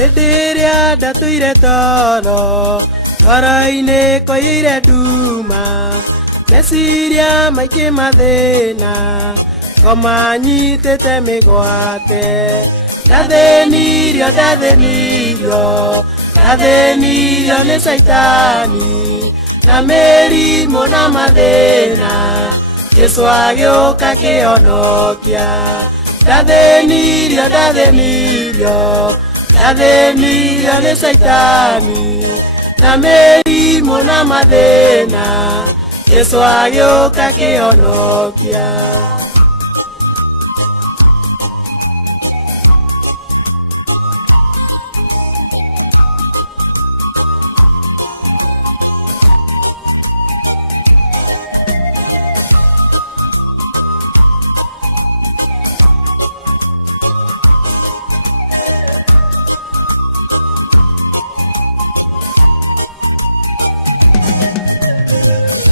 Hĩndĩ ndatuire toro ngoro-inĩ kũiyũire nduma, meciria maingĩ mathĩna ngoma nyitĩte mĩgwate. Ndathĩnirio nĩ caitani na mĩrimũ na mathĩna, Jesũ agĩũka kĩhonokia. Ndathĩnirio nĩ caitani na mĩrimũ na mathĩna, Jesũ agĩũka kĩhonokia.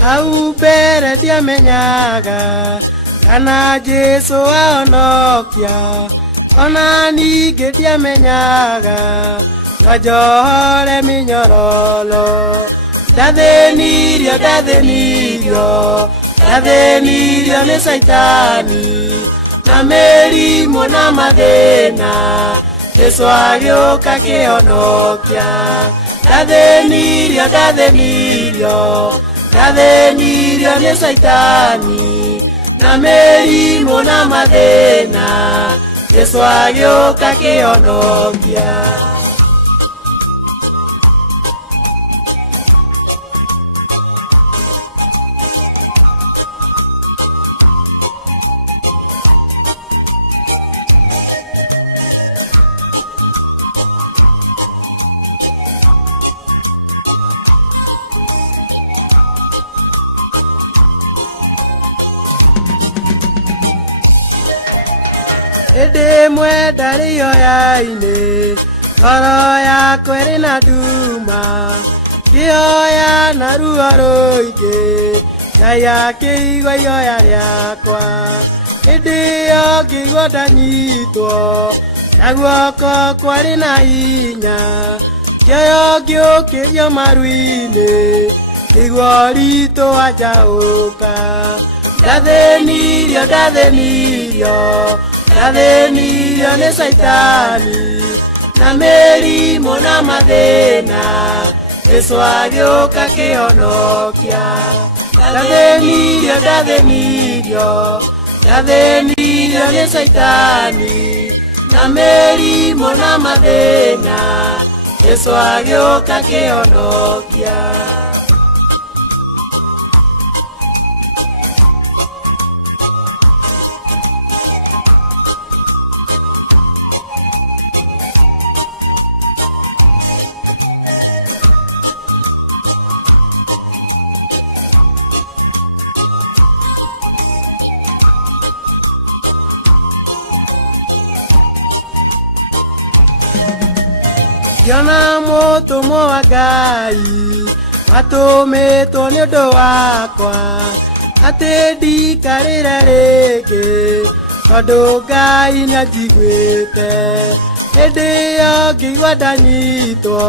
Hau mbere ndiamenyaga kana Jesũ ahonokia, ona ningĩ ndiamenyaga no njohore mĩnyororo. Ndathĩnirio nĩ caitani na mĩrimũ na mathĩna, Jesũ agĩũka kĩhonokia. Ndathĩnirio nĩ caitani na mĩrimũ na mathĩna, Jesũ agĩũka kĩhonokia. Hĩndĩ ĩmwe ndarĩ ihoya-inĩ, ngoro yakwa ĩrĩ na nduma, ngĩhoya na ruo rũingĩ, Ngai akĩigua ihoya rĩakwa. Hĩndĩ ĩyo ngĩigua ndanyitwo na guoko kwarĩ na hinya, ngĩoywo ngĩũkĩrio maru-inĩ, ngĩigua ũritũ wanjaũka. Ndathĩnirio nĩ caitani na mĩrimũ na mathĩna, Jesũ agĩũka kĩhonokia. Ndathĩnirio nĩ caitani na mĩrimũ na mathĩna, Jesũ agĩũka kĩhonokia. Ngĩona mũtũmwo wa Ngai atũmĩtwo nĩ ũndũ wakwa, atĩ ndikarĩre rĩngĩ tondũ Ngai nĩanjiguĩte. Hĩndĩ ĩyo ngĩigua ndanyitwo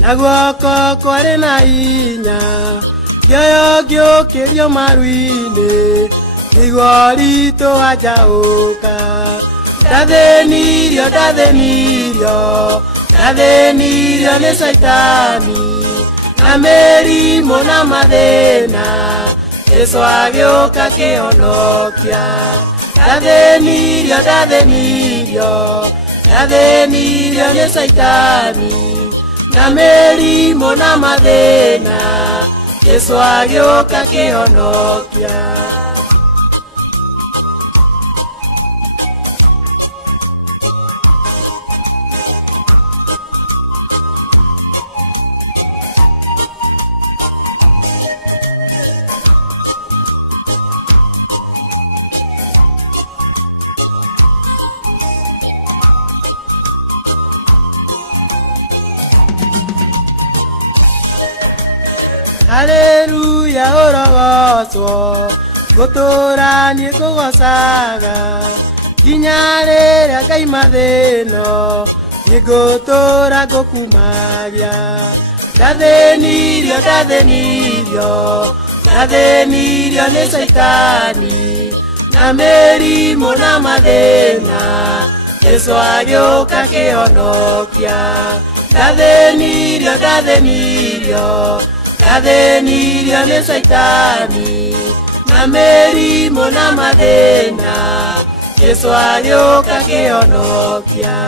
na guoko kwarĩ na hinya, ngĩoywo ngĩũkĩrio maru-inĩ, ngĩigua ũritũ wanjaũka. Ndathĩnirio nĩ caitani na mĩrimũ na mathĩna, Jesũ agĩũka kĩhonokia. Ndathĩnirio nĩ caitani na mĩrimũ na mathĩna, Jesũ agĩũka kĩhonokia. Haleluya urogocwo gũtũra niĩ ngũgocaga nginya rĩrĩa ngaima thĩ ĩno Nigutura ngukumagia ndathĩnirio ndathĩnirio nĩ Saitani na mĩrimũ na mathĩna Yesu agĩũka kĩhonokia ndathĩnirio nĩ Saitani na mĩrimũ na mathĩna Yesu agĩũka kĩhonokia